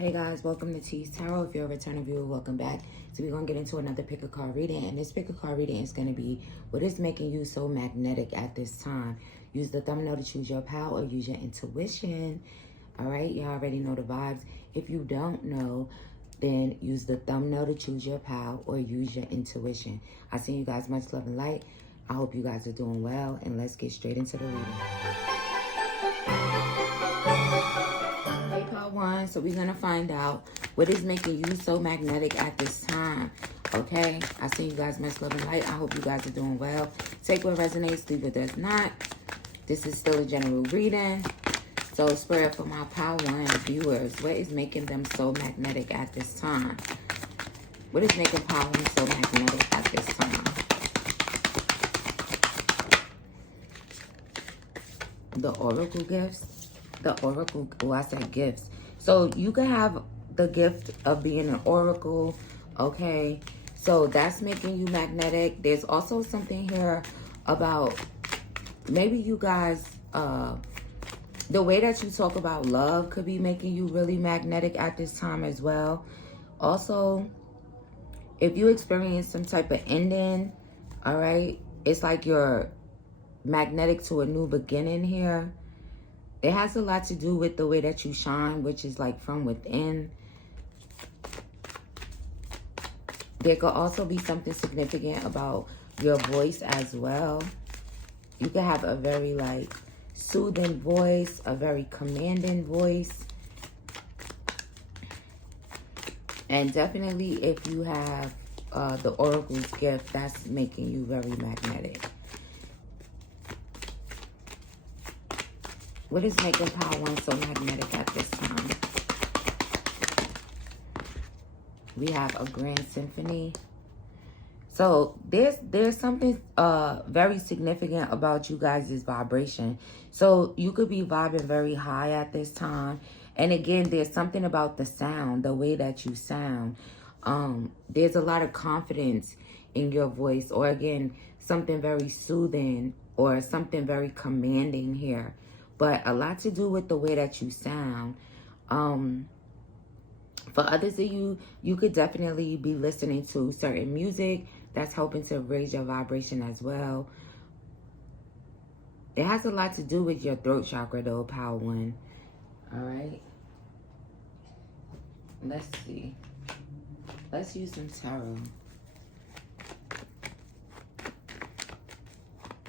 Hey guys, welcome to Teestarot. If you're a returning viewer, welcome back. So we're going to get into another pick a card reading. And this pick a card reading is going to be what is making you so magnetic at this time. Use the thumbnail to choose your pal or use your intuition. All right, you already know the vibes. If you don't know, then use the thumbnail to choose your pal or use your intuition. I send you guys much love and light. I hope you guys are doing well. And let's get straight into the reading. Part one, so we're gonna find out what is making you so magnetic at this time. Okay, I see you guys much love and light. I hope you guys are doing well. Take what resonates, leave what does not. This is still a general reading, so spirit for my power one viewers, what is making them so magnetic at this time? What is making power one so magnetic at this time? The oracle gifts. The oracle, oh, I said gifts. So you can have the gift of being an oracle, okay? So that's making you magnetic. There's also something here about maybe you guys, the way that you talk about love could be making you really magnetic at this time as well. Also, if you experience some type of ending, all right, it's like you're magnetic to a new beginning here. It has a lot to do with the way that you shine, which is like from within. There could also be something significant about your voice as well. You could have a very like soothing voice, a very commanding voice. And definitely if you have the oracle's gift, that's making you very magnetic. What is making power one so magnetic at this time? We have a grand symphony. So there's something very significant about you guys' vibration. So you could be vibing very high at this time. And again, there's something about the sound, the way that you sound. There's a lot of confidence in your voice, or again, something very soothing or something very commanding here. But a lot to do with the way that you sound. For others of you, you could definitely be listening to certain music that's helping to raise your vibration as well. It has a lot to do with your throat chakra, though, power one. All right. Let's see. Let's use some tarot.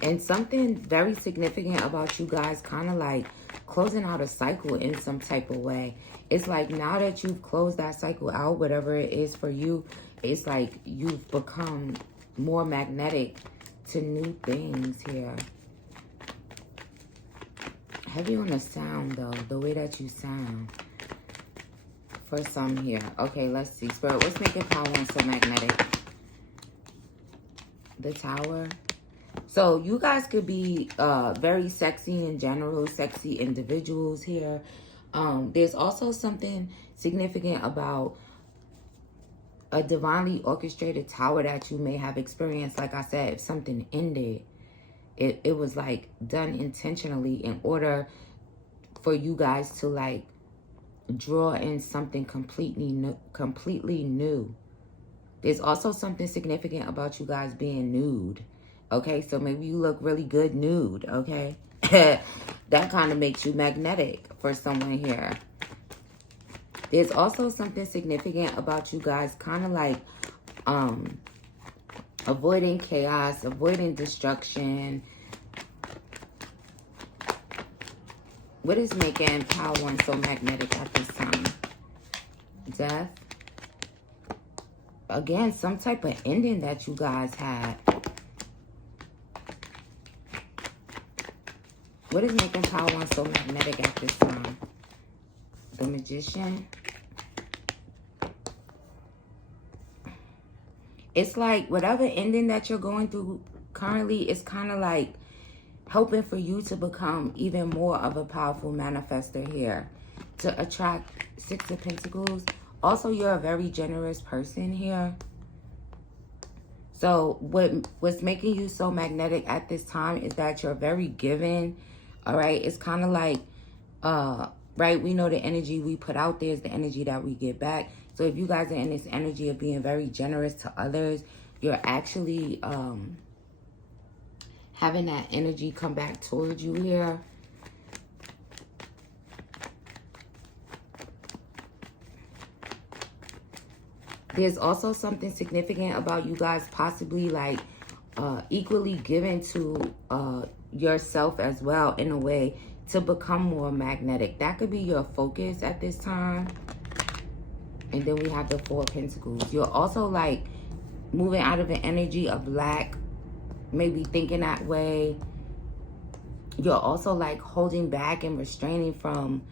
And something very significant about you guys kind of like closing out a cycle in some type of way. It's like now that you've closed that cycle out, whatever it is for you, it's like you've become more magnetic to new things here. Heavy on the sound though, the way that you sound. For some here. Okay, let's see. Spirit, what's making power one so magnetic? The Tower. So you guys could be very sexy in general, sexy individuals here. There's also something significant about a divinely orchestrated tower that you may have experienced. Like I said, if something ended, it was like done intentionally in order for you guys to like draw in something completely new. There's also something significant about you guys being nude. Okay, so maybe you look really good nude, okay? That kind of makes you magnetic for someone here. There's also something significant about you guys kind of like avoiding chaos, avoiding destruction. What is making power one so magnetic at this time? Death. Again, some type of ending that you guys had. What is making power one so magnetic at this time? The Magician. It's like whatever ending that you're going through currently is kind of like helping for you to become even more of a powerful manifester here. To attract Six of Pentacles. Also, you're a very generous person here. So what's making you so magnetic at this time is that you're very giving. All right, it's kind of like right? We know the energy we put out there is the energy that we get back. So if you guys are in this energy of being very generous to others, you're actually having that energy come back towards you here. There's also something significant about you guys possibly like equally giving to yourself as well in a way to become more magnetic. That could be your focus at this time. And then we have the Four of Pentacles. You're also like moving out of the energy of lack, maybe thinking that way. You're also like holding back and restraining from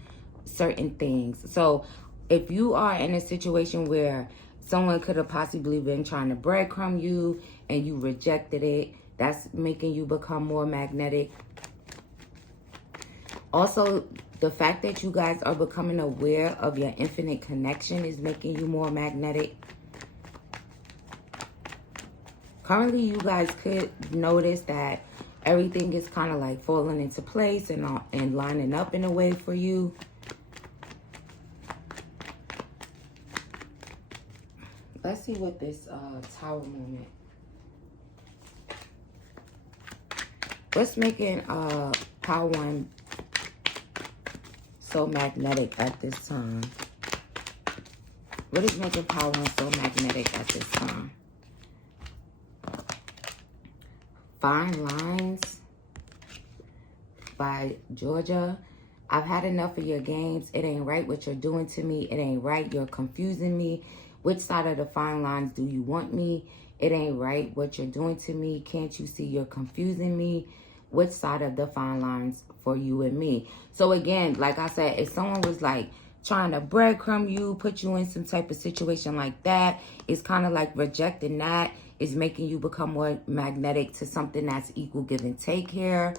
certain things. So if you are in a situation where someone could have possibly been trying to breadcrumb you and you rejected it, that's making you become more magnetic. Also, the fact that you guys are becoming aware of your infinite connection is making you more magnetic. Currently, you guys could notice that everything is kind of like falling into place and lining up in a way for you. Let's see what this Tower moment. What's making Power One so magnetic at this time? What is making Power One so magnetic at this time? Fine Lines by Georgia. I've had enough of your games. It ain't right what you're doing to me. It ain't right. You're confusing me. Which side of the fine lines do you want me? It ain't right what you're doing to me. Can't you see you're confusing me? Which side of the fine lines for you and me? So again, like I said, if someone was like trying to breadcrumb you, put you in some type of situation like that, it's kind of like rejecting that is making you become more magnetic to something that's equal give and take here.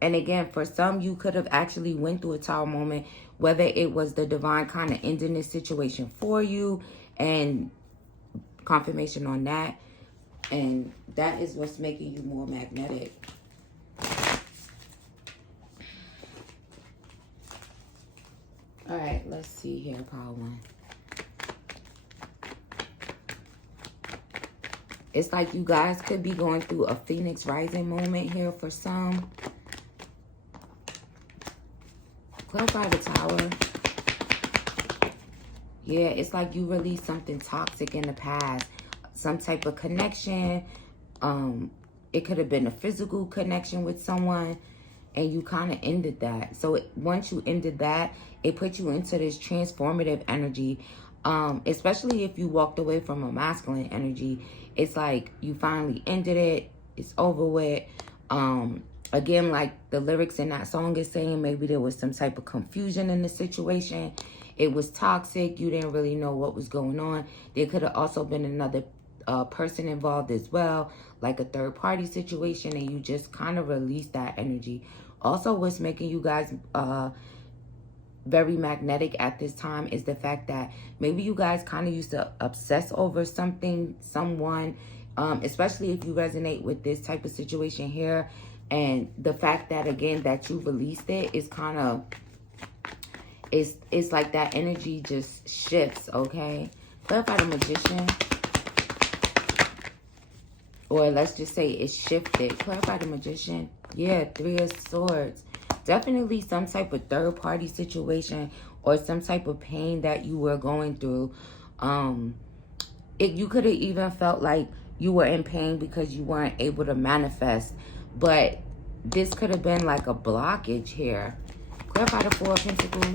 And again, for some, you could have actually went through a Tower moment, whether it was the divine kind of ending this situation for you and confirmation on that. And that is what's making you more magnetic. All right, let's see here, Power One. It's like you guys could be going through a Phoenix Rising moment here for some. Clarify the Tower. Yeah, it's like you released something toxic in the past. Some type of connection. It could have been a physical connection with someone. And you kind of ended that. So once you ended that, it put you into this transformative energy. Especially if you walked away from a masculine energy. It's like you finally ended it. It's over with. Again, like the lyrics in that song is saying, maybe there was some type of confusion in the situation. It was toxic. You didn't really know what was going on. There could have also been another person involved as well, like a third party situation, and you just kind of released that energy. Also, what's making you guys very magnetic at this time is the fact that maybe you guys kind of used to obsess over something, someone, especially if you resonate with this type of situation here. And the fact that, again, that you released it is kind of, it's like that energy just shifts, okay? Clarify the Magician. Or let's just say it shifted. Clarify the Magician. Yeah, Three of Swords. Definitely some type of third-party situation or some type of pain that you were going through. You could have even felt like you were in pain because you weren't able to manifest. But this could have been like a blockage here. Clarify the Four of Pentacles.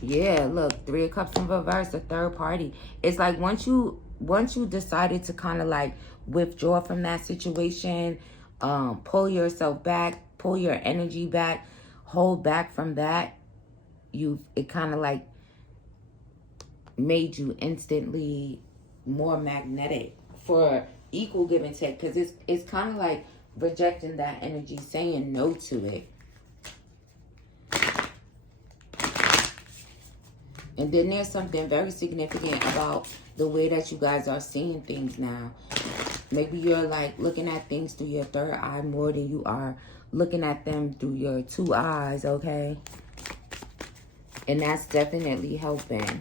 Yeah, look, Three of Cups in reverse, a third party. It's like once you decided to kind of like withdraw from that situation, pull yourself back, pull your energy back, hold back from that, it kind of like made you instantly more magnetic for equal give and take, because it's kind of like rejecting that energy, saying no to it. And then there's something very significant about the way that you guys are seeing things now. Maybe you're like looking at things through your third eye more than you are looking at them through your 2 eyes, okay? And that's definitely helping.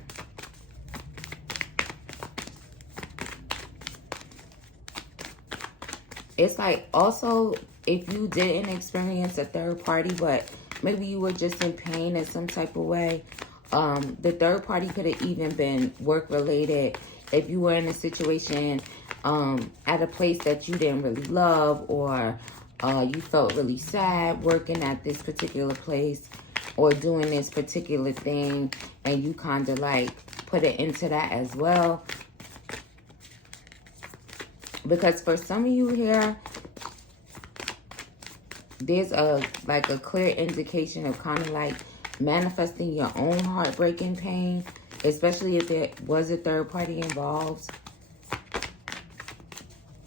It's like also, if you didn't experience a third party, but maybe you were just in pain in some type of way, the third party could have even been work related. If you were in a situation at a place that you didn't really love, or you felt really sad working at this particular place or doing this particular thing, and you kind of like put it into that as well. Because for some of you here, there's a clear indication of kind of like manifesting your own heartbreaking pain, especially if there was a third party involved.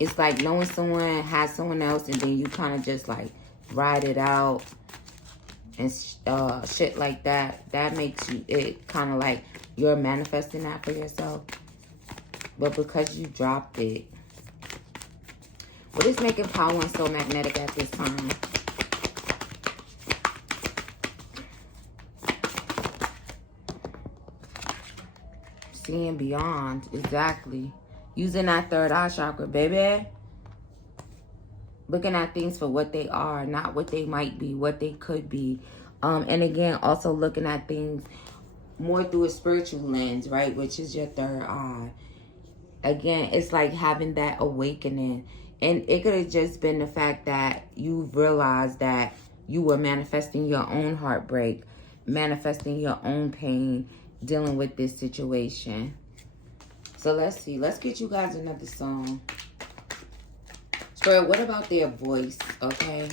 It's like knowing someone has someone else, and then you kind of just like ride it out and shit like that. That makes you, it kind of like you're manifesting that for yourself. But because you dropped it, what is making Power 1 so magnetic at this time? Seeing beyond, exactly. Using that third eye chakra, baby. Looking at things for what they are, not what they might be, what they could be. And again, also looking at things more through a spiritual lens, right? Which is your third eye. Again, it's like having that awakening. And it could have just been the fact that you've realized that you were manifesting your own heartbreak, manifesting your own pain, dealing with this situation. So let's see. Let's get you guys another song. Spirit, what about their voice, okay?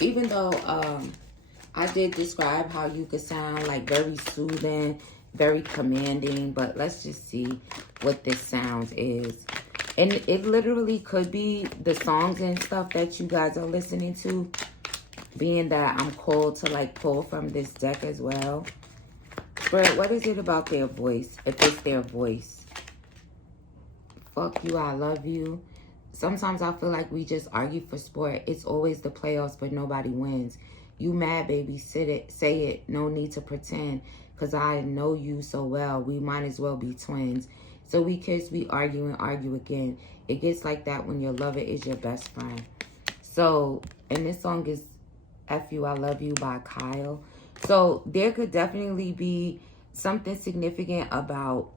Even though I did describe how you could sound like very soothing, very commanding, but let's just see what this sound is. And it literally could be the songs and stuff that you guys are listening to, being that I'm called to like pull from this deck as well. Spirit, what is it about their voice? If it's their voice. Fuck you, I love you. Sometimes I feel like we just argue for sport. It's always the playoffs, but nobody wins. You mad, baby, say it. No need to pretend, because I know you so well. We might as well be twins. So we kiss, we argue and argue again. It gets like that when your lover is your best friend. So, and this song is F You, I Love You by Kyle. So there could definitely be something significant about,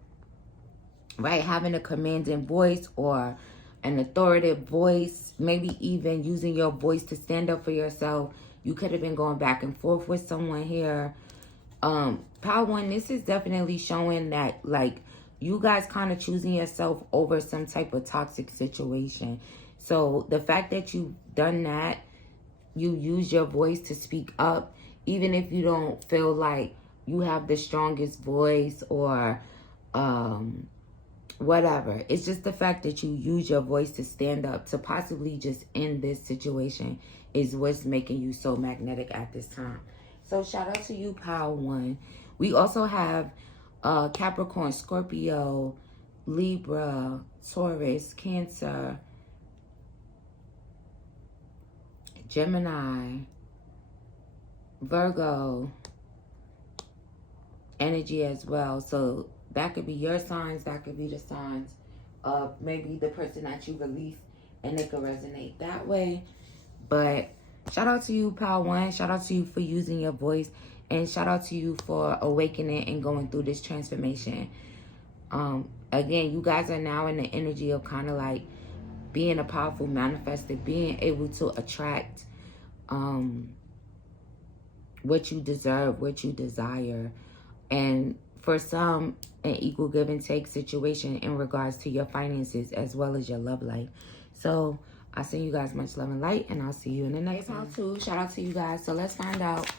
right, having a commanding voice or an authoritative voice, maybe even using your voice to stand up for yourself. You could have been going back and forth with someone here. Power 1, this is definitely showing that, like, you guys kind of choosing yourself over some type of toxic situation. So the fact that you've done that, you use your voice to speak up, even if you don't feel like you have the strongest voice or whatever. It's just the fact that you use your voice to stand up, to possibly just end this situation, is what's making you so magnetic at this time. So shout out to you, Power 1. We also have Capricorn, Scorpio, Libra, Taurus, Cancer, Gemini, Virgo energy as well. So that could be your signs. That could be the signs of maybe the person that you release, and it could resonate that way. But shout out to you, Power 1. Shout out to you for using your voice. And shout out to you for awakening and going through this transformation. Again, you guys are now in the energy of kind of like being a powerful manifester, being able to attract what you deserve, what you desire. And for some, an equal give and take situation in regards to your finances as well as your love life. So I send you guys much love and light, and I'll see you in the next one too. Shout out to you guys. So let's find out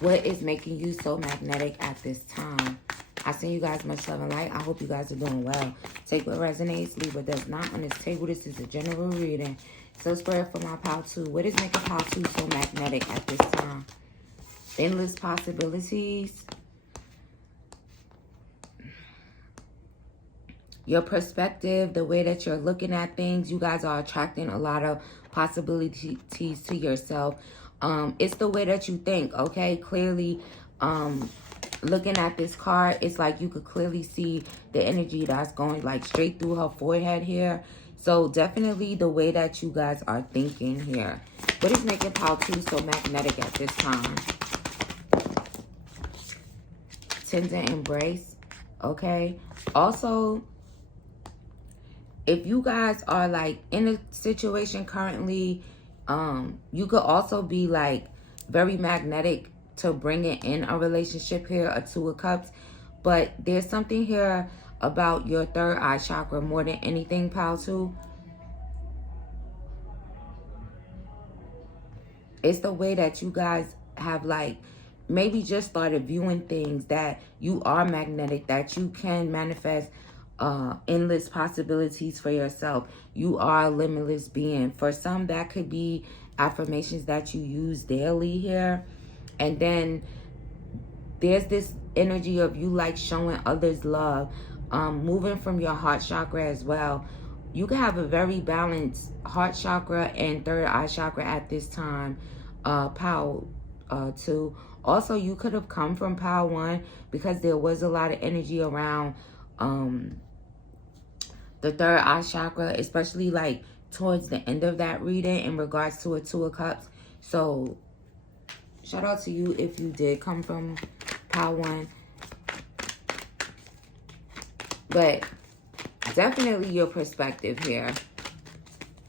what is making you so magnetic at this time. I send you guys much love and light. I hope you guys are doing well. Take what resonates, leave what does not. On this table, this is a general reading. So Spirit, for my Power 2, what is making Power 2 so magnetic at this time? Endless possibilities. Your perspective, the way that you're looking at things, you guys are attracting a lot of possibilities to yourself. It's the way that you think, okay? Clearly, looking at this card, it's like you could clearly see the energy that's going like straight through her forehead here. So definitely the way that you guys are thinking here. What is making Pile 2 so magnetic at this time? Tender embrace, okay? Also, if you guys are like in a situation currently, you could also be like very magnetic to bringing in a relationship here, a Two of Cups. But there's something here about your third eye chakra more than anything, Pile 2. It's the way that you guys have like maybe just started viewing things that you are magnetic, that you can manifest endless possibilities for yourself. You are a limitless being. For some, that could be affirmations that you use daily here. And then there's this energy of you like showing others love, moving from your heart chakra as well. You can have a very balanced heart chakra and third eye chakra at this time, Pile 2. Also, you could have come from Pile 1 because there was a lot of energy around the third eye chakra, especially like towards the end of that reading in regards to a Two of Cups. So shout out to you if you did come from Pile 1. But definitely your perspective here.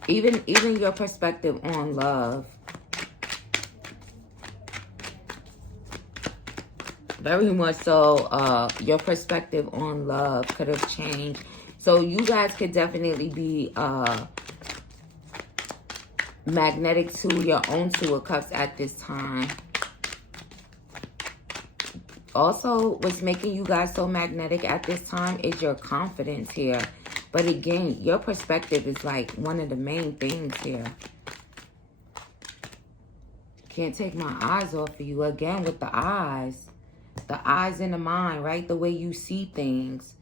Even your perspective on love. Very much so, your perspective on love could have changed. So you guys could definitely be magnetic to your own Two of Cups at this time. Also, what's making you guys so magnetic at this time is your confidence here. But again, your perspective is like one of the main things here. Can't take my eyes off of you. Again, with the eyes. The eyes in the mind, right? The way you see things.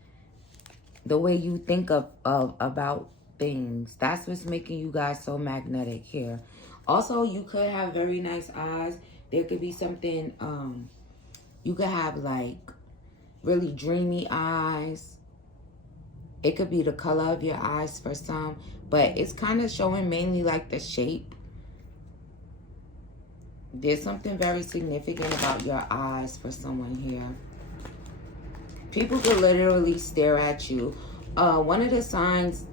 The way you think about things. That's what's making you guys so magnetic here. Also, you could have very nice eyes. There could be something, you could have like really dreamy eyes. It could be the color of your eyes for some, but it's kind of showing mainly like the shape. There's something very significant about your eyes for someone here. People could literally stare at you. One of the signs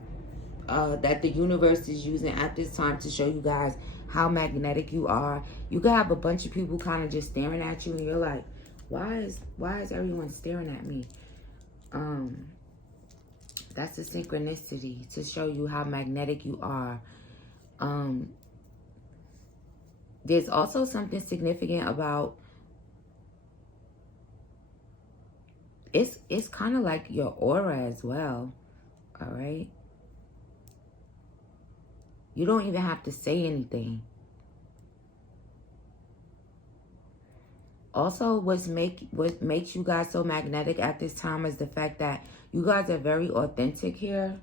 that the universe is using at this time to show you guys how magnetic you are, you could have a bunch of people kind of just staring at you and you're like, why is everyone staring at me? That's a synchronicity to show you how magnetic you are. There's also something significant about, it's kind of like your aura as well. All right. You don't even have to say anything. Also, what makes you guys so magnetic at this time is the fact that you guys are very authentic here.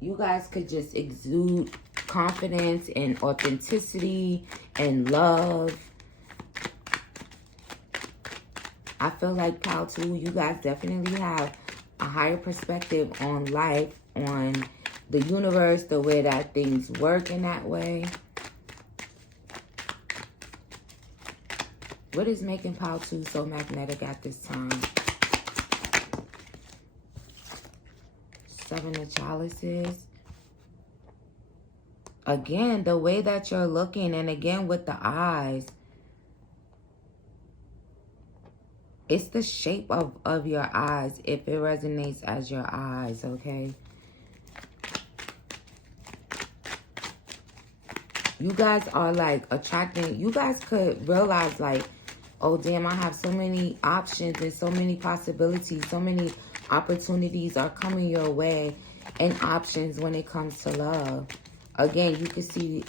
You guys could just exude confidence and authenticity and love. I feel like Pile 2, you guys definitely have a higher perspective on life, on the universe, the way that things work in that way. What is making Pile 2 so magnetic at this time? Seven of Chalices. Again, the way that you're looking, and again with the eyes. It's the shape of your eyes, if it resonates as your eyes, okay? You guys are like attracting, you guys could realize like, oh damn, I have so many options and so many possibilities, so many opportunities are coming your way and options when it comes to love. Again, you can see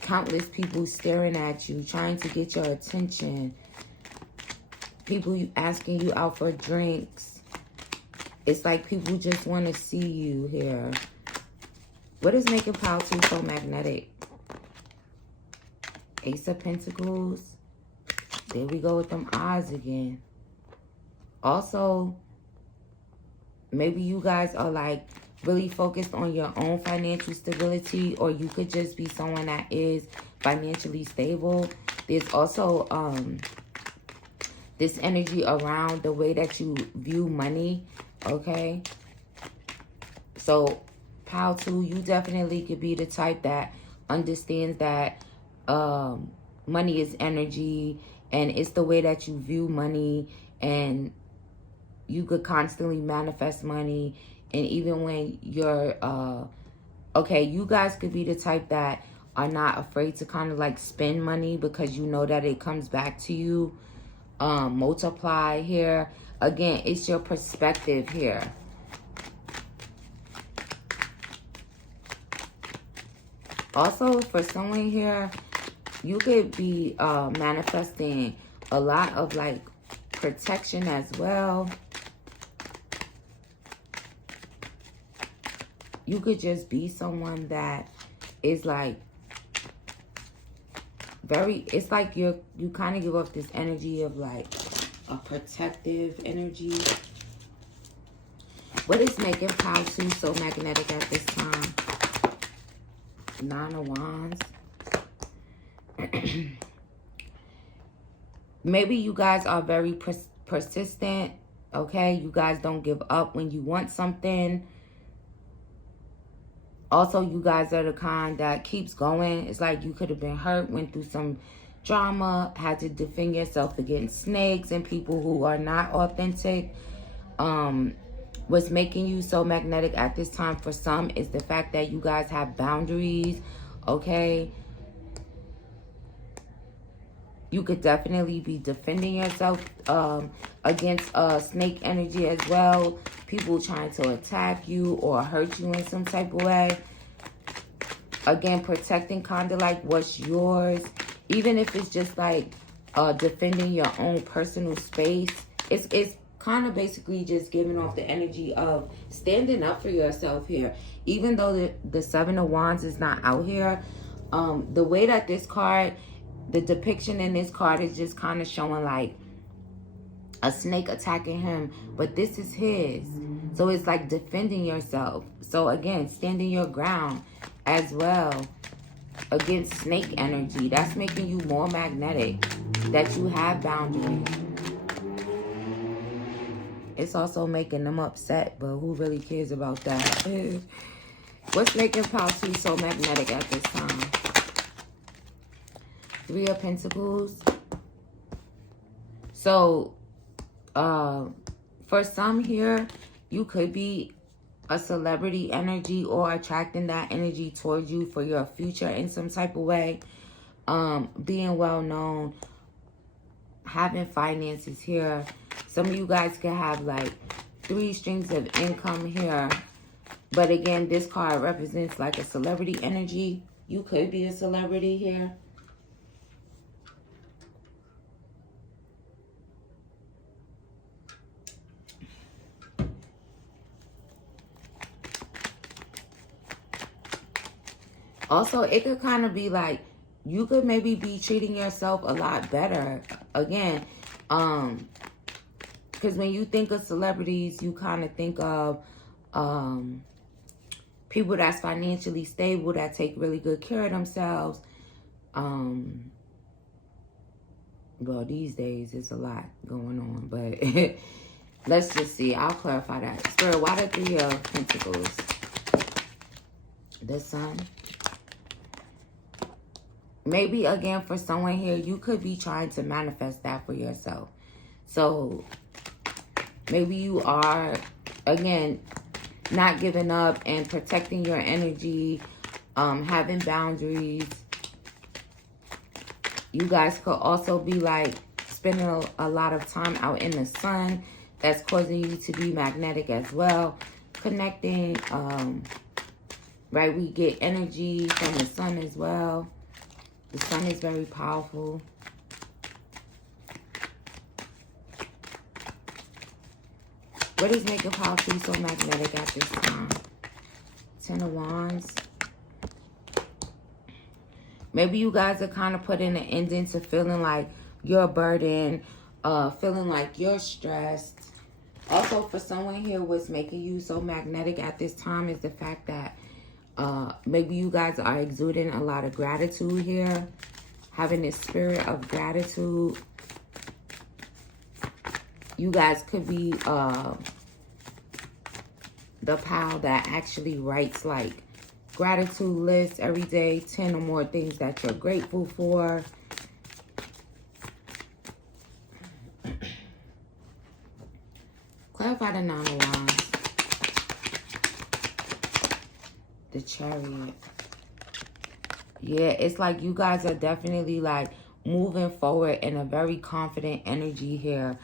countless people staring at you, trying to get your attention. People asking you out for drinks. It's like people just want to see you here. What is making Pile 2 so magnetic? Ace of Pentacles. There we go with them eyes again. Also, maybe you guys are like really focused on your own financial stability, or you could just be someone that is financially stable. There's also this energy around the way that you view money, okay? So, Pile 2, you definitely could be the type that understands that money is energy, and it's the way that you view money, and you could constantly manifest money. And even when you're okay, you guys could be the type that are not afraid to kind of like spend money, because you know that it comes back to you multiply here. Again, it's your perspective here. Also, for someone here, you could be manifesting a lot of like protection as well. You could just be someone that is like very, it's like you kind of give off this energy of like a protective energy. What is making Pile 2 so magnetic at this time? 9 of Wands. Maybe you guys are very persistent, okay? You guys don't give up when you want something. Also, you guys are the kind that keeps going. It's like you could have been hurt, went through some drama, had to defend yourself against snakes and people who are not authentic. What's making you so magnetic at this time for some is the fact that you guys have boundaries, okay? You could definitely be defending yourself against snake energy as well. People trying to attack you or hurt you in some type of way. Again, protecting kind of like what's yours. Even if it's just like defending your own personal space. It's kind of basically just giving off the energy of standing up for yourself here. Even though the 7 of Wands is not out here, the way that this card, the depiction in this card is just kind of showing like a snake attacking him, but this is his. So it's like defending yourself. So again, standing your ground as well against snake energy. That's making you more magnetic, that you have boundaries. It's also making them upset, but who really cares about that? What's making Pile 2 so magnetic at this time? 3 of Pentacles. So, for some here, you could be a celebrity energy or attracting that energy towards you for your future in some type of way. Being well known, having finances here. Some of you guys can have like 3 streams of income here. But again, this card represents like a celebrity energy. You could be a celebrity here. Also, it could kind of be like, you could maybe be treating yourself a lot better. Again, because when you think of celebrities, you kind of think of people that's financially stable, that take really good care of themselves. Well, these days, it's a lot going on, but let's just see. I'll clarify that. Spirit, why the 3 of Pentacles? The Sun. Maybe, again, for someone here, you could be trying to manifest that for yourself. So, maybe you are, again, not giving up and protecting your energy, having boundaries. You guys could also be, like, spending a lot of time out in the sun. That's causing you to be magnetic as well. Connecting, right? We get energy from the sun as well. The sun is very powerful. What is making Power 3 so magnetic at this time? 10 of Wands. Maybe you guys are kind of putting an ending to feeling like you're a burden, feeling like you're stressed. Also, for someone here, what's making you so magnetic at this time is the fact that maybe you guys are exuding a lot of gratitude here, having this spirit of gratitude. You guys could be the pal that actually writes like gratitude lists every day, 10 or more things that you're grateful for. Clarify the 9 of Wands. The Chariot. Yeah, it's like you guys are definitely like moving forward in a very confident energy here.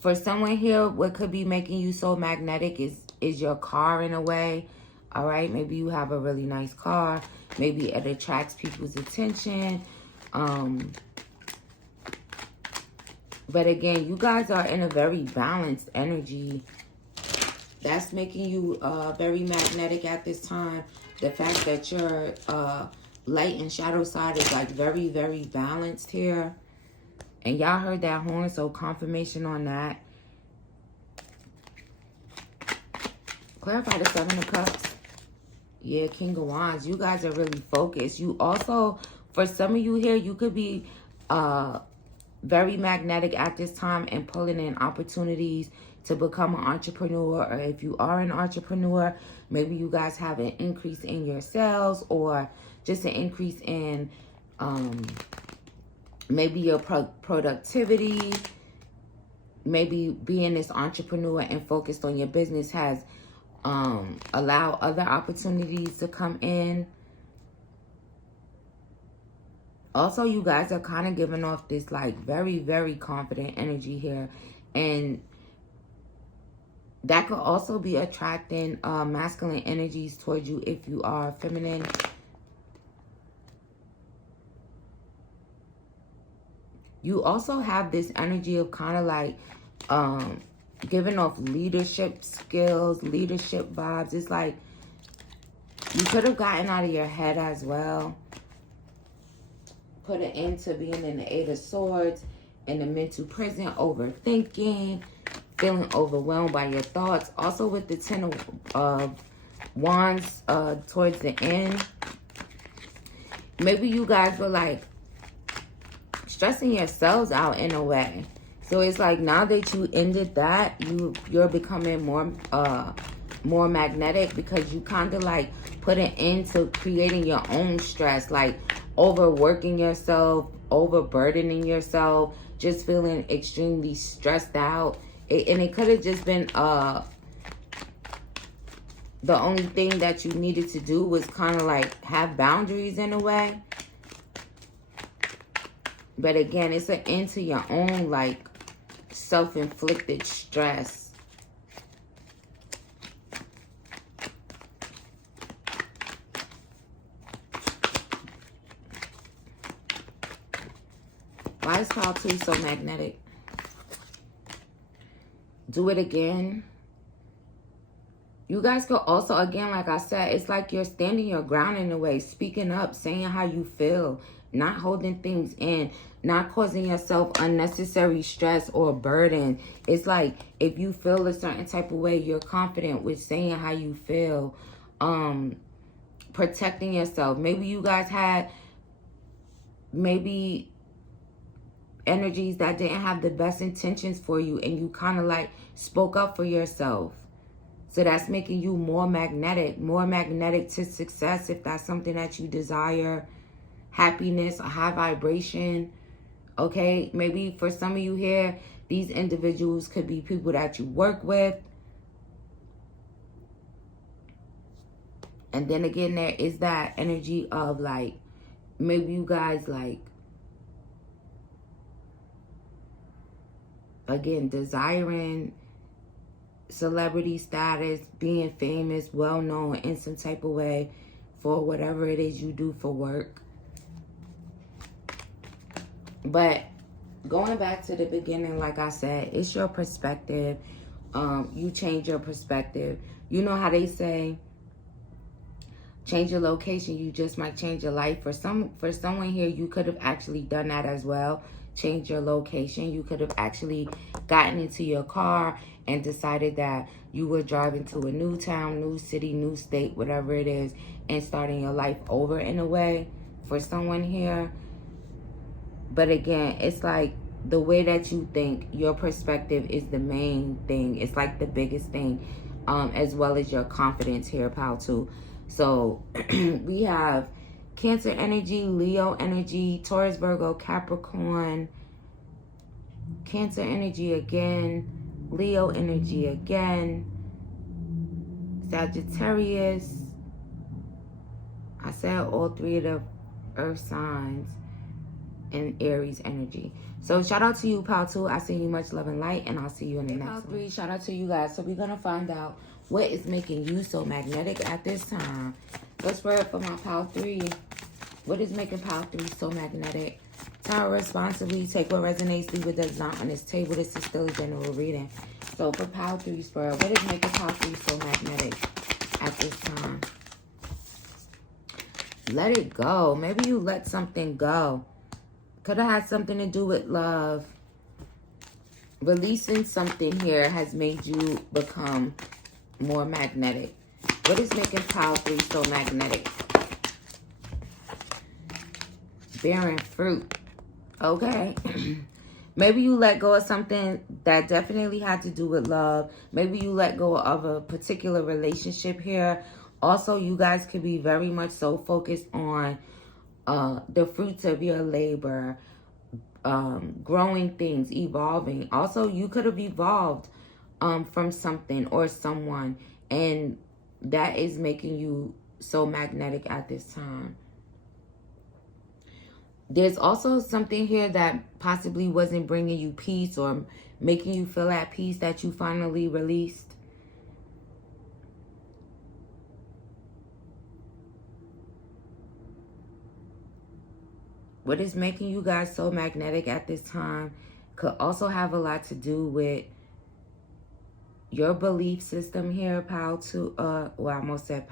For someone here, what could be making you so magnetic is your car in a way. All right, maybe you have a really nice car. Maybe it attracts people's attention. But again, you guys are in a very balanced energy. That's making you very magnetic at this time. The fact that your light and shadow side is like very, very balanced here. And y'all heard that horn, so confirmation on that. Clarify the 7 of Cups. Yeah, King of Wands. You guys are really focused. You also, for some of you here, you could be very magnetic at this time and pulling in opportunities to become an entrepreneur. Or if you are an entrepreneur, maybe you guys have an increase in your sales or just an increase in maybe your productivity. Maybe being this entrepreneur and focused on your business has allow other opportunities to come in. Also, you guys are kind of giving off this like very, very confident energy here. And that could also be attracting masculine energies towards you if you are feminine. You also have this energy of kind of like giving off leadership skills, leadership vibes. It's like you could have gotten out of your head as well. Put an end to being in the 8 of Swords, in the mental prison, overthinking, feeling overwhelmed by your thoughts. Also with the 10 of Wands towards the end. Maybe you guys were like stressing yourselves out in a way. So it's like now that you ended that, you're becoming more magnetic because you kind of like put an end to creating your own stress, like overworking yourself, overburdening yourself, just feeling extremely stressed out. And it could have just been the only thing that you needed to do was kind of like have boundaries in a way. But again, it's an end to your own like self-inflicted stress. Why is Power 2 so magnetic? Do it again. You guys could also, again, like I said, it's like you're standing your ground in a way, speaking up, saying how you feel, not holding things in, not causing yourself unnecessary stress or burden. It's like if you feel a certain type of way, you're confident with saying how you feel, protecting yourself. Maybe you guys had maybe energies that didn't have the best intentions for you and you kind of like spoke up for yourself. So that's making you more magnetic to success if that's something that you desire. Happiness, a high vibration. Okay, maybe for some of you here, these individuals could be people that you work with. And then again, there is that energy of like, maybe you guys like, again, desiring celebrity status, being famous, well-known in some type of way for whatever it is you do for work. But going back to the beginning, like I said, it's your perspective. You change your perspective. You know how they say, change your location, you just might change your life. For someone here, you could have actually done that as well. Change your location. You could have actually gotten into your car and decided that you were driving to a new town, new city, new state, whatever it is, and starting your life over in a way for someone here. But again, it's like the way that you think, your perspective is the main thing. It's like the biggest thing, as well as your confidence here, pal, too. So we have Cancer energy, Leo energy, Taurus, Virgo, Capricorn, Cancer energy again, Leo energy again, Sagittarius. I said all three of the earth signs, and Aries energy. So shout out to you, pal, too. I send you much love and light, and I'll see you in the next one. Shout out to you guys. So we're going to find out what is making you so magnetic at this time. Let's pray for my pal 3. What is making pal 3 so magnetic? Time responsibly. Take what resonates, leave what does not on this table. This is still a general reading. So for pal 3 spirit, what is making pal 3 so magnetic at this time? Let it go. Maybe you let something go. Could have had something to do with love. Releasing something here has made you become more magnetic. What is making pal 3 so magnetic? Bearing fruit. Okay. Maybe you let go of something that definitely had to do with love. Maybe you let go of a particular relationship here. Also, you guys could be very much so focused on the fruits of your labor, growing things, evolving. Also, you could have evolved from something or someone, and that is making you so magnetic at this time. There's also something here that possibly wasn't bringing you peace or making you feel at peace that you finally released. What is making you guys so magnetic at this time could also have a lot to do with your belief system here, pal 2. Well, I almost said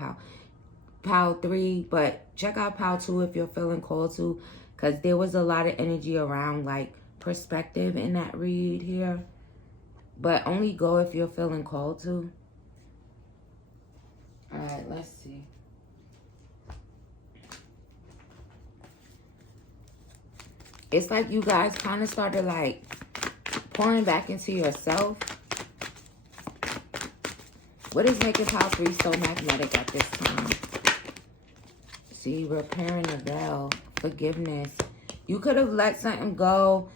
pal 3, but check out pal 2 if you're feeling called to, because there was a lot of energy around like perspective in that read here. But only go if you're feeling called to. All right, let's see. It's like you guys kind of started like pouring back into yourself. What is making pal 3 so magnetic at this time? See, repairing a veil, forgiveness. You could have let something go.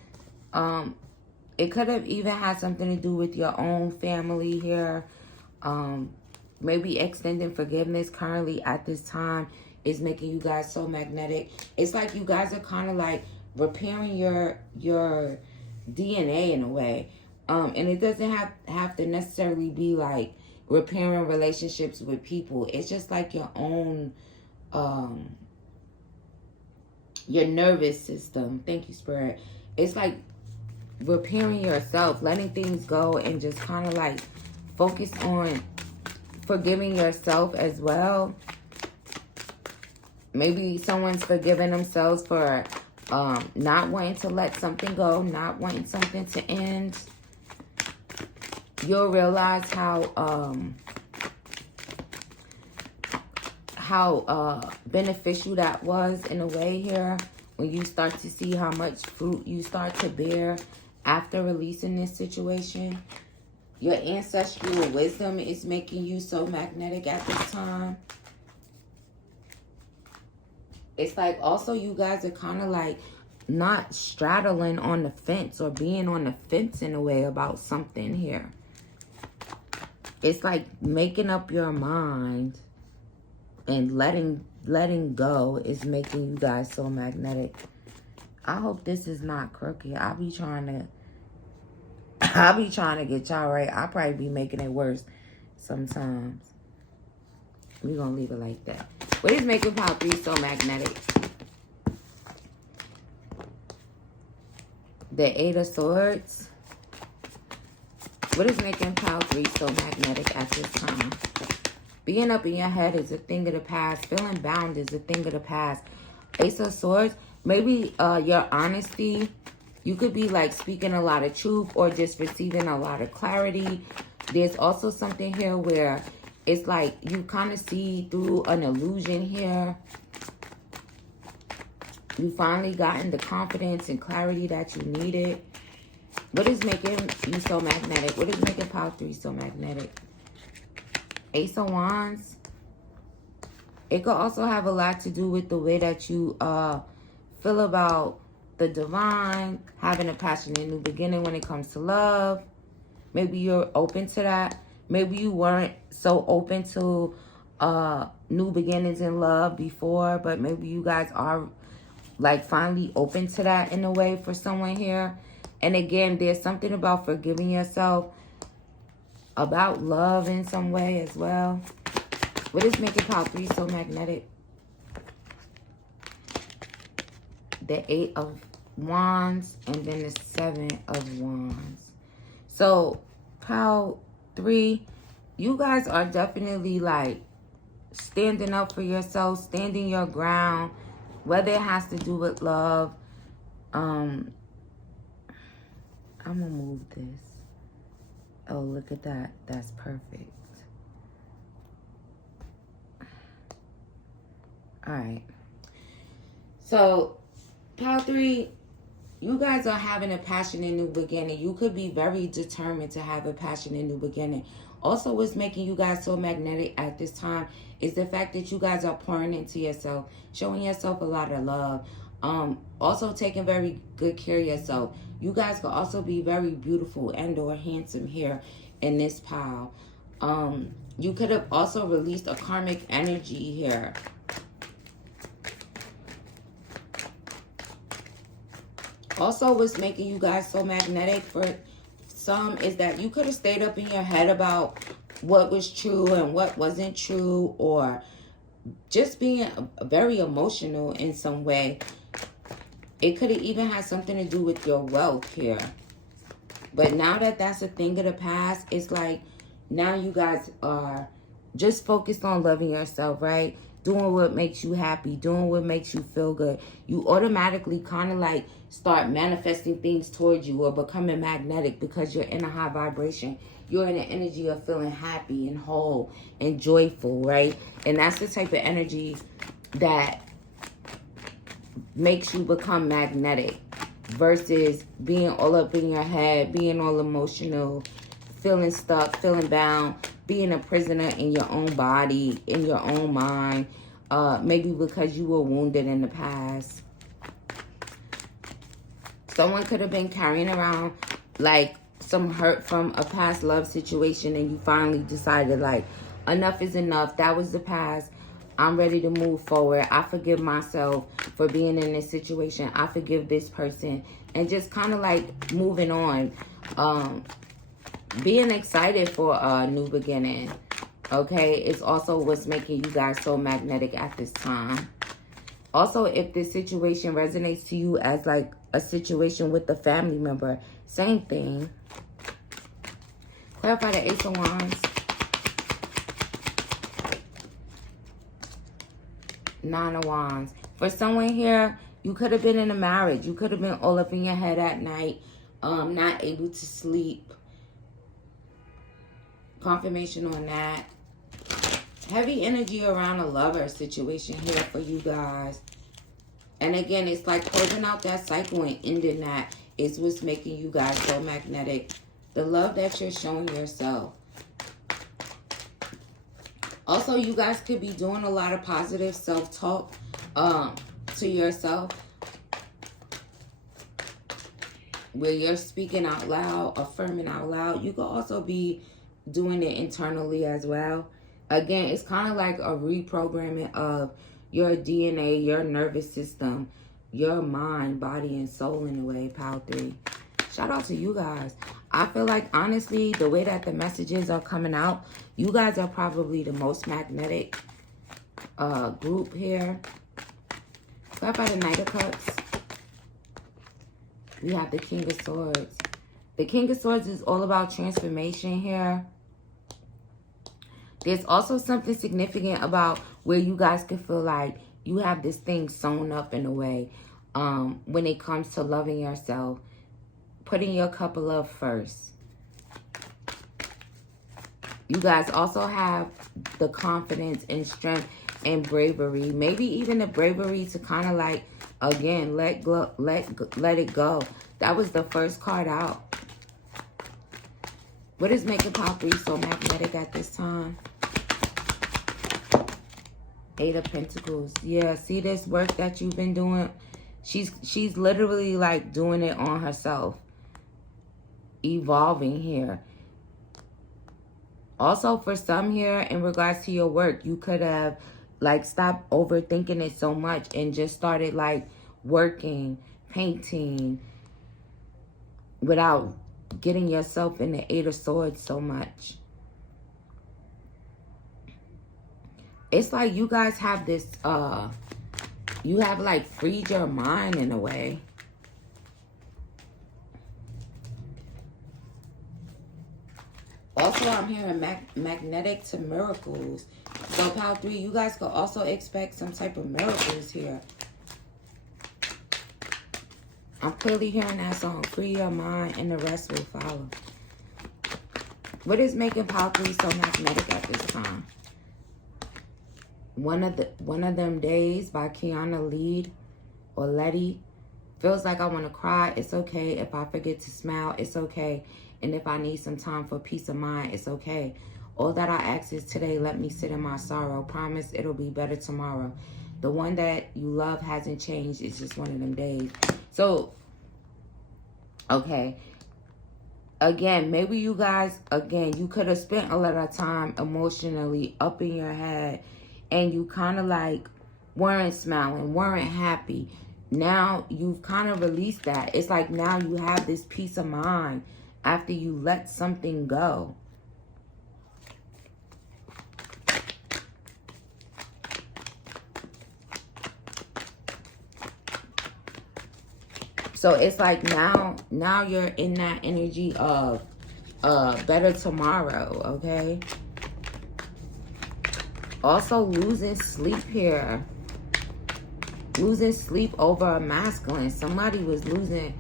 It could have even had something to do with your own family here. Maybe extending forgiveness currently at this time is making you guys so magnetic. It's like you guys are kind of like repairing your DNA in a way. And it doesn't have to necessarily be like repairing relationships with people. It's just like your own your nervous system. Thank you, Spirit. It's like repairing yourself, letting things go, and just kind of like focus on forgiving yourself as well. Maybe someone's forgiving themselves for not wanting to let something go, not wanting something to end. You'll realize how beneficial that was in a way here when you start to see how much fruit you start to bear after releasing this situation. Your ancestral wisdom is making you so magnetic at this time. It's like also you guys are kind of like not straddling on the fence or being on the fence in a way about something here. It's like making up your mind and letting go is making you guys so magnetic. I hope this is not crooked. I'll be trying to get y'all right. I'll probably be making it worse sometimes. We're gonna leave it like that. What is making pal 3 so magnetic? The Eight of Swords. What is making pile 3 so magnetic at this time? Being up in your head is a thing of the past. Feeling bound is a thing of the past. Ace of Swords. Maybe your honesty. You could be like speaking a lot of truth or just receiving a lot of clarity. There's also something here where it's like you kind of see through an illusion here. You finally gotten the confidence and clarity that you needed. What is making you so magnetic? What is making pile 3 so magnetic? Ace of Wands. It could also have a lot to do with the way that you feel about the divine, having a passionate new beginning when it comes to love. Maybe you're open to that. Maybe you weren't so open to new beginnings in love before, but maybe you guys are like finally open to that in a way for someone here. And again, there's something about forgiving yourself, about love in some way as well. What is making pile 3 so magnetic? The 8 of Wands and then the 7 of Wands. So pile 3, you guys are definitely like standing up for yourself, standing your ground, whether it has to do with love. I'm gonna move this. Oh, look at that. That's perfect. All right. So pile 3, you guys are having a passionate new beginning. You could be very determined to have a passionate new beginning. Also, what's making you guys so magnetic at this time is the fact that you guys are pouring into yourself, showing yourself a lot of love. Also taking very good care of yourself. You guys could also be very beautiful and or handsome here in this pile. You could have also released a karmic energy here. Also, what's making you guys so magnetic for some is that you could have stayed up in your head about what was true and what wasn't true, or just being very emotional in some way. It could have even had something to do with your wealth here. But now that that's a thing of the past, it's like now you guys are just focused on loving yourself, right? Doing what makes you happy, doing what makes you feel good. You automatically kind of like start manifesting things towards you or becoming magnetic because you're in a high vibration. You're in the energy of feeling happy and whole and joyful, right? And that's the type of energy that makes you become magnetic versus being all up in your head, being all emotional, feeling stuck, feeling bound, being a prisoner in your own body, in your own mind, maybe because you were wounded in the past. Someone could have been carrying around like some hurt from a past love situation, and you finally decided like enough is enough. That was the past. I'm ready to move forward. I forgive myself for being in this situation. I forgive this person, and just kind of like moving on. Being excited for a new beginning, okay? It's also what's making you guys so magnetic at this time. Also, if this situation resonates to you as like a situation with a family member, same thing. Clarify the Ace of Wands. 9 of Wands. For someone here, you could have been in a marriage. You could have been all up in your head at night, not able to sleep. Confirmation on that. Heavy energy around a lover situation here for you guys. And again, it's like closing out that cycle and ending that is what's making you guys so magnetic. The love that you're showing yourself. Also, you guys could be doing a lot of positive self-talk to yourself, where you're speaking out loud, affirming out loud. You could also be doing it internally as well. Again, it's kind of like a reprogramming of your DNA, your nervous system, your mind, body, and soul in a way, pile 3. Shout out to you guys. I feel like, honestly, the way that the messages are coming out, you guys are probably the most magnetic group here. Clarify the Knight of Cups. We have the King of Swords. The King of Swords is all about transformation here. There's also something significant about where you guys can feel like you have this thing sewn up in a way when it comes to loving yourself. Putting your cup of love first. You guys also have the confidence and strength and bravery. Maybe even the bravery to kind of like, again, let it go. That was the first card out. What is making Pile 3 so magnetic at this time? Eight of Pentacles. Yeah, see this work that you've been doing? She's literally like doing it on herself. Evolving here. Also, for some here, in regards to your work, you could have like stopped overthinking it so much and just started like working, painting, without getting yourself in the Eight of Swords so much. It's like you guys have this, you have like freed your mind in a way. Also, I'm hearing magnetic to miracles. So, Pile 3, you guys could also expect some type of miracles here. I'm clearly hearing that song. Free your mind and the rest will follow. What is making Pile 3 so magnetic at this time? One of Them Days by Kiana Lead or Letty. Feels like I want to cry. It's okay. If I forget to smile, it's okay. And if I need some time for peace of mind, it's okay. All that I ask is today, let me sit in my sorrow. Promise it'll be better tomorrow. The one that you love hasn't changed. It's just one of them days. So, okay. Again, maybe you guys, you could have spent a lot of time emotionally up in your head. And you kind of like weren't smiling, weren't happy. Now you've kind of released that. It's like now you have this peace of mind after you let something go. So it's like now you're in that energy of better tomorrow, okay? Also losing sleep here. Losing sleep over a masculine. Somebody was losing,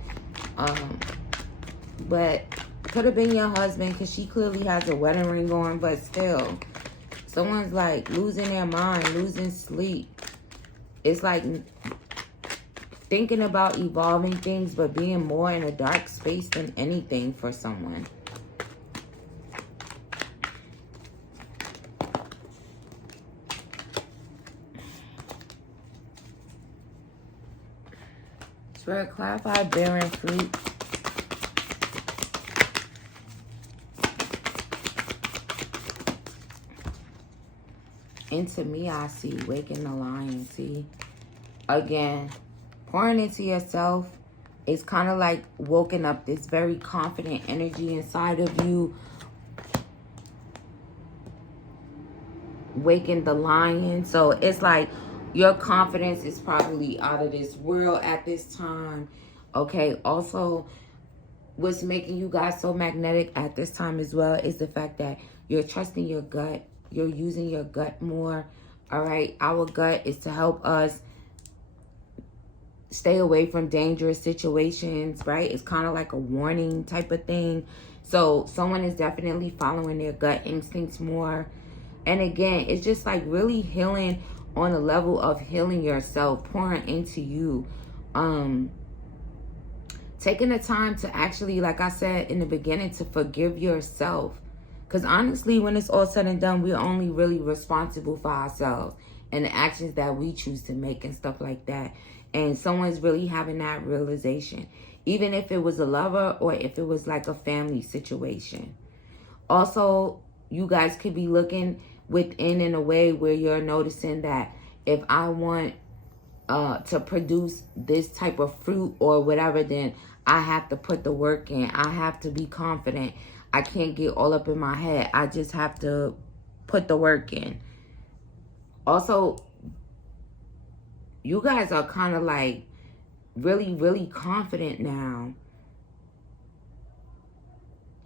but could have been your husband because she clearly has a wedding ring on, but still. Someone's like losing their mind, losing sleep. It's like thinking about evolving things, but being more in a dark space than anything for someone. Spirit, clarify bearing fruit. Into me, I see. Waking the lion, see? Again, pouring into yourself is kind of like woken up this very confident energy inside of you. Waking the lion. So it's like your confidence is probably out of this world at this time. Okay, also what's making you guys so magnetic at this time as well is the fact that you're trusting your gut. You're using your gut more. All right, our gut is to help us stay away from dangerous situations, right? It's kind of like a warning type of thing. So someone is definitely following their gut instincts more. And again, it's just like really healing on a level of healing yourself, pouring into you. Taking the time to actually, like I said in the beginning, to forgive yourself. Because honestly, when it's all said and done, we're only really responsible for ourselves and the actions that we choose to make and stuff like that. And someone's really having that realization, even if it was a lover or if it was like a family situation. Also, you guys could be looking within in a way where you're noticing that if I want to produce this type of fruit or whatever, then I have to put the work in. I have to be confident. I can't get all up in my head. I just have to put the work in. Also, you guys are kind of like really, really confident now.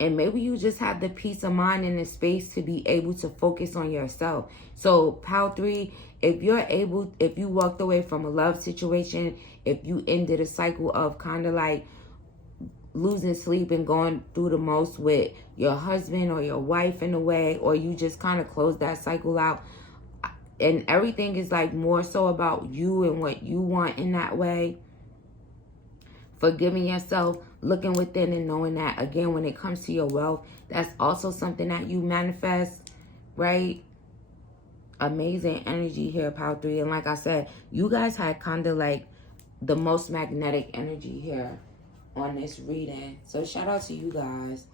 And maybe you just have the peace of mind and the space to be able to focus on yourself. So, Pile 3, if you walked away from a love situation, if you ended a cycle of kind of like losing sleep and going through the most with your husband or your wife in a way, or you just kind of closed that cycle out, and everything is like more so about you and what you want in that way, forgiving yourself, looking within and knowing that, again, when it comes to your wealth, that's also something that you manifest, right? Amazing energy here, Pile 3. And like I said, you guys had kind of like the most magnetic energy here on this reading. So shout out to you guys.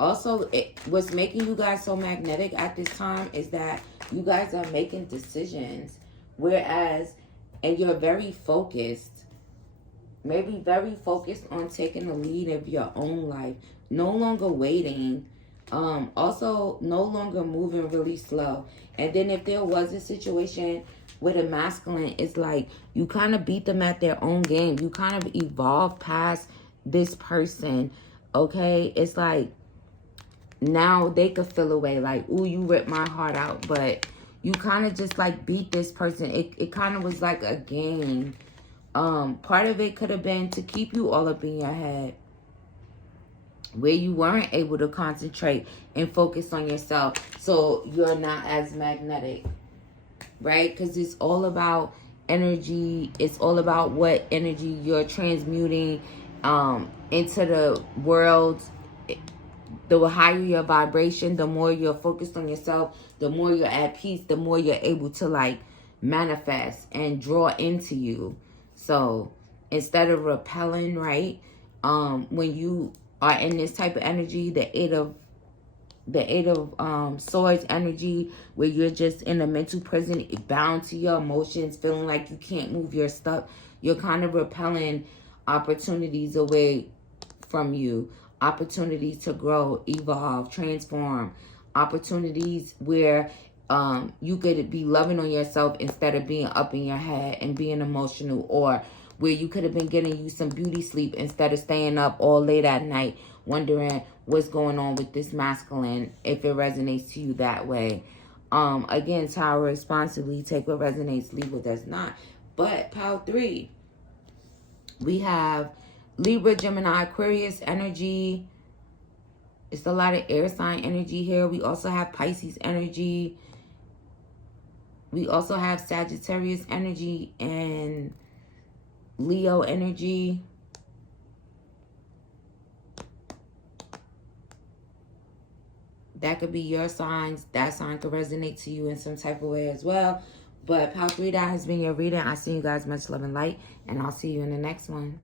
Also, what's making you guys so magnetic at this time is that you guys are making decisions. Whereas, and you're very focused. Maybe very focused on taking the lead of your own life. No longer waiting. Also, no longer moving really slow. And then if there was a situation with a masculine, it's like you kind of beat them at their own game. You kind of evolve past this person, okay? It's like now they could feel away like, ooh, you ripped my heart out. But you kind of just like beat this person. It kind of was like a game. Part of it could have been to keep you all up in your head, where you weren't able to concentrate and focus on yourself, so you're not as magnetic, right? Because it's all about energy. It's all about what energy you're transmuting into the world. The higher your vibration, the more you're focused on yourself, the more you're at peace, the more you're able to like manifest and draw into you. So instead of repelling, right? When you are in this type of energy, the eight of swords energy, where you're just in a mental prison, bound to your emotions, feeling like you can't move, you're stuck, you're kind of repelling opportunities away from you, opportunities to grow, evolve, transform, opportunities where you could be loving on yourself instead of being up in your head and being emotional, or where you could have been getting you some beauty sleep instead of staying up all late at night wondering what's going on with this masculine, if it resonates to you that way. Again, Tower, responsibly, take what resonates, leave what does not. But Pile 3, we have Libra, Gemini, Aquarius energy. It's a lot of air sign energy here. We also have Pisces energy. We also have Sagittarius energy and Leo energy. That could be your signs. That sign could resonate to you in some type of way as well. But Pile 3, that has been your reading. I see you guys, much love and light. And I'll see you in the next one.